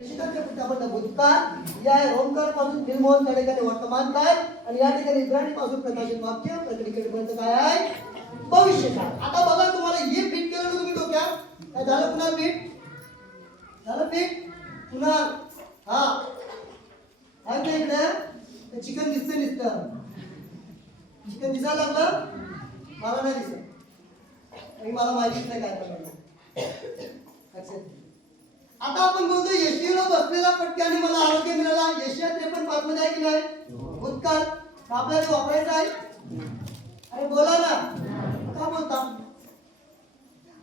भूतकाळ या ओंकार पासून निर्मोहन ठिकाणी वर्तमान काळ आणि या ठिकाणी इब्राणी पासून प्रकाशित वाक्य प्रकटीकरण काय आहे भविष्यकाळ. आता बघा तुम्हाला हे फिट केलं ना तुम्ही डोक्यात काय झालं पुन्हा फिट झालं फिट पुन्हा हा आहे का इकडे चिकन दिसतं चिकन दिसायला लागलं मला नाही दिसत आणि मला माहितीच नाही काय करायचं. आता आपण बोलतो येशूला बसलेला पटक्याने मला आरोग्य मिळाला. येशया 53:5 मध्ये आहे की नाही भूतकाळ आपल्याला वापरायचं आहे. अरे बोला ना का बोलता.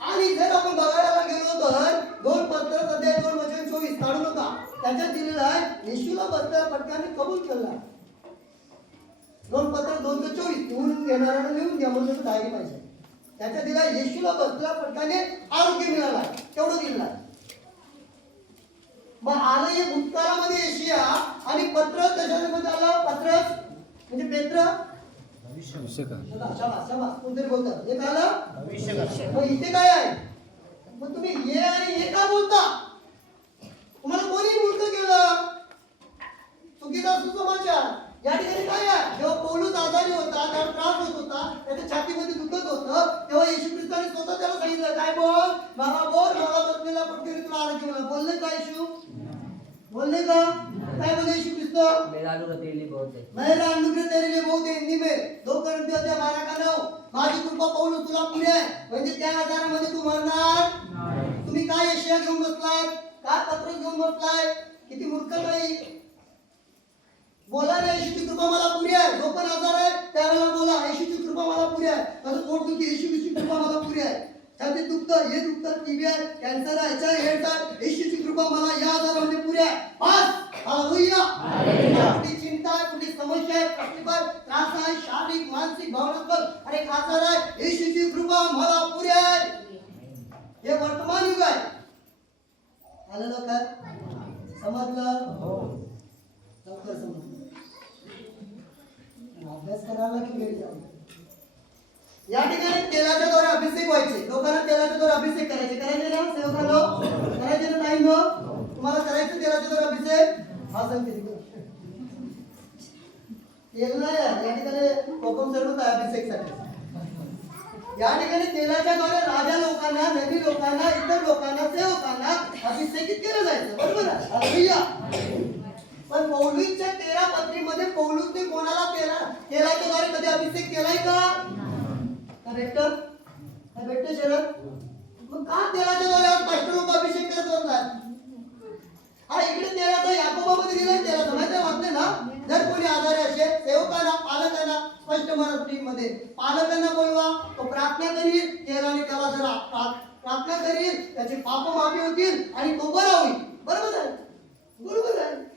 आणि जर आपण बघायला गेलो तर 2 पत्र अध्याय 2 वचन 24 काढू नका त्याच्यात दिलेलं आहे येशूला बसलेला पटक्याने कबूल केला. 2 पत्र 2:24 लिहून घेणाऱ्याला लिहून घ्या म्हणून डायरी पाहिजे. त्याच्यात दिला येशूला बसलेला पटक्याने आरोग्य मिळाला तेवढं दिलेलं आहे. मग आलं हे भूतकाळामध्ये येशिया आणि पत्र त्याच्यामध्ये आलं पत्र म्हणजे पेत्र कोणतरी बोलतात हे काय आलं मग इथे काय आहे. मग तुम्ही हे आणि हे का बोलता. तुम्हाला कोणी मूर्ख केलं चुकीचा सुसमाचार. या ठिकाणी काय आहे जेव्हा पौलुस आजारी होता त्याला त्रास होत होता त्याच्या छातीमध्ये दुखत होतं तेव्हा येशू ख्रिस्ताने स्वतः त्याला सांगितलं काय बोल बाबा बोल मला बसलेला पटकन तुला आरोग्य मिळालं. बोलले का येशू बोलने का काय बोले यीशु क्रिस्तो मेरा अनुग्रह तेरे लिए बहुत है. हिंदी में 2 कोरिन्थियों 12:9 माझी कृपा पौलुस तुला पुरे आहे. म्हणजे त्या आजारामध्ये तू मरणार. तुम्ही काय येशया घेऊन बसलाय काय पत्र घेऊन बसलाय किती मूर्ख नाही. बोला ना येशूची कृपा मला पुरी आहे. जो पण आजार आहे त्यावेळेला बोला येशूची कृपा मला पुरी आहे. असं पोट दुखी येशूची कृपा मला पुरी आहे. छातीत दुखतं हे दुखतं टीबी आहे कॅन्सर आहे HIV एड्स आहे येशूची कृपा मला या आजारामध्ये पुरी आहे. बस हालेलुया. कुठली चिंता आहे कुठली समस्या आहे कसली काय त्रास आहे शारीरिक मानसिक भावनात्मक अरे आजार आहे येशूची कृपा मला पुरी आहे. हे वर्तमान युग आहे. आलं काय समजलं हो लवकर समजलं. अभ्यास करायला की वेळ जाऊ. या ठिकाणी तेलाच्या द्वारे अभिषेक व्हायचे. लोकांना तेलाच्या द्वारे अभिषेक करायचे ना सेवकांनो करायचे ना ताई मग तुम्हाला करायचं तेलाच्या द्वारे अभिषेक हा सांगते तेल नाही या ठिकाणी कोकम सर्वच आहे अभिषेकसाठी. या ठिकाणी तेलाच्या द्वारे राजा लोकांना नवी लोकांना इतर लोकांना सेवकांना अभिषेकित केलं जायचं बरोबर आहे. पण पौलुसच्या 13 पत्रीमध्ये पौलुसने कोणाला तेलाच्या द्वारे कधी अभिषेक केलाय का भेटतं शरद. मग का तेलाच्या द्वारे आज पास्टर लोक अभिषेक करत असतात. हा इकडे तेलाचा याकोबामध्ये दिलाय तेलाचा माहिती आहे वाटते ना. जर कोणी आजारी असेल सेवकांना पालकांना स्पष्ट मराठीमध्ये पालकांना बोलवा तो प्रार्थना करील तेलाने त्याला जर प्रार्थना करील त्याचे पाप माफी होतील आणि तो बरा होईल. बरोबर आहे